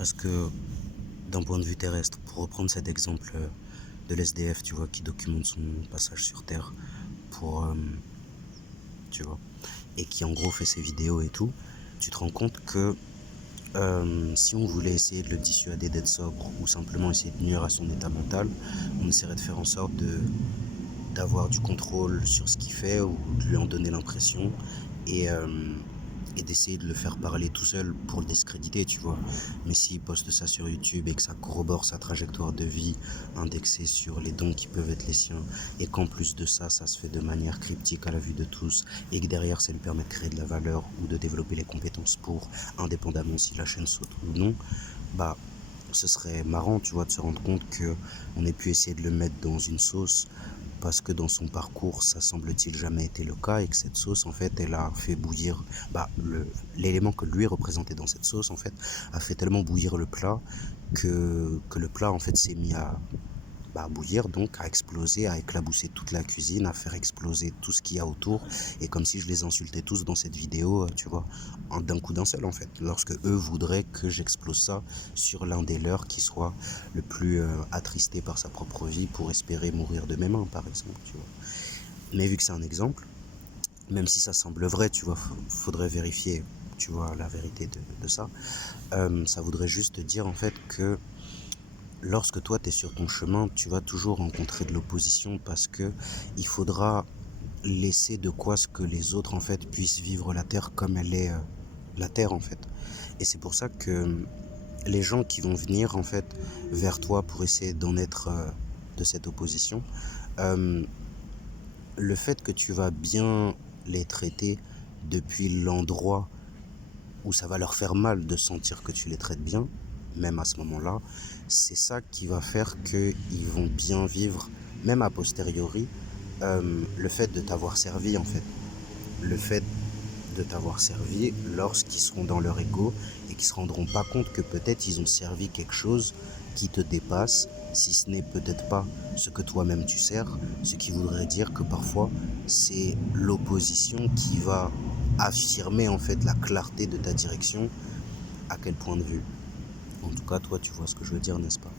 Parce que d'un point de vue terrestre, pour reprendre cet exemple de l'SDF, tu vois, qui documente son passage sur Terre pour, tu vois, et qui en gros fait ses vidéos et tout, tu te rends compte que si on voulait essayer de le dissuader d'être sobre ou simplement essayer de nuire à son état mental, on essaierait de faire en sorte d'avoir du contrôle sur ce qu'il fait ou de lui en donner l'impression et, et d'essayer de le faire parler tout seul pour le discréditer, tu vois. Mais s'il poste ça sur YouTube et que ça corrobore sa trajectoire de vie indexée sur les dons qui peuvent être les siens et qu'en plus de ça, ça se fait de manière cryptique à la vue de tous et que derrière ça lui permet de créer de la valeur ou de développer les compétences pour, indépendamment si la chaîne saute ou non, bah ce serait marrant, tu vois, de se rendre compte que on ait pu essayer de le mettre dans une sauce parce que dans son parcours, ça semble-t-il jamais été le cas et que cette sauce, en fait, elle a fait bouillir, l'élément que lui représentait dans cette sauce, en fait, a fait tellement bouillir le plat que le plat, en fait, s'est mis à bouillir, donc à exploser, à éclabousser toute la cuisine, à faire exploser tout ce qu'il y a autour, et comme si je les insultais tous dans cette vidéo, tu vois, d'un coup d'un seul en fait, lorsque eux voudraient que j'explose ça sur l'un des leurs qui soit le plus attristé par sa propre vie pour espérer mourir de mes mains, par exemple, tu vois. Mais vu que c'est un exemple, même si ça semble vrai, tu vois, faudrait vérifier, tu vois, la vérité de ça, ça voudrait juste dire en fait que lorsque toi, tu es sur ton chemin, tu vas toujours rencontrer de l'opposition parce que il faudra laisser de quoi ce que les autres, en fait, puissent vivre la Terre comme elle est, la Terre, en fait. Et c'est pour ça que les gens qui vont venir, en fait, vers toi pour essayer d'en être de cette opposition, euh, le fait que tu vas bien les traiter depuis l'endroit où ça va leur faire mal de sentir que tu les traites bien, même à ce moment-là, c'est ça qui va faire qu'ils vont bien vivre, même a posteriori, le fait de t'avoir servi en fait. Le fait de t'avoir servi lorsqu'ils seront dans leur ego et qu'ils se rendront pas compte que peut-être ils ont servi quelque chose qui te dépasse, si ce n'est peut-être pas ce que toi-même tu sers, ce qui voudrait dire que parfois c'est l'opposition qui va affirmer en fait la clarté de ta direction. À quel point de vue? En tout cas, toi, tu vois ce que je veux dire, n'est-ce pas?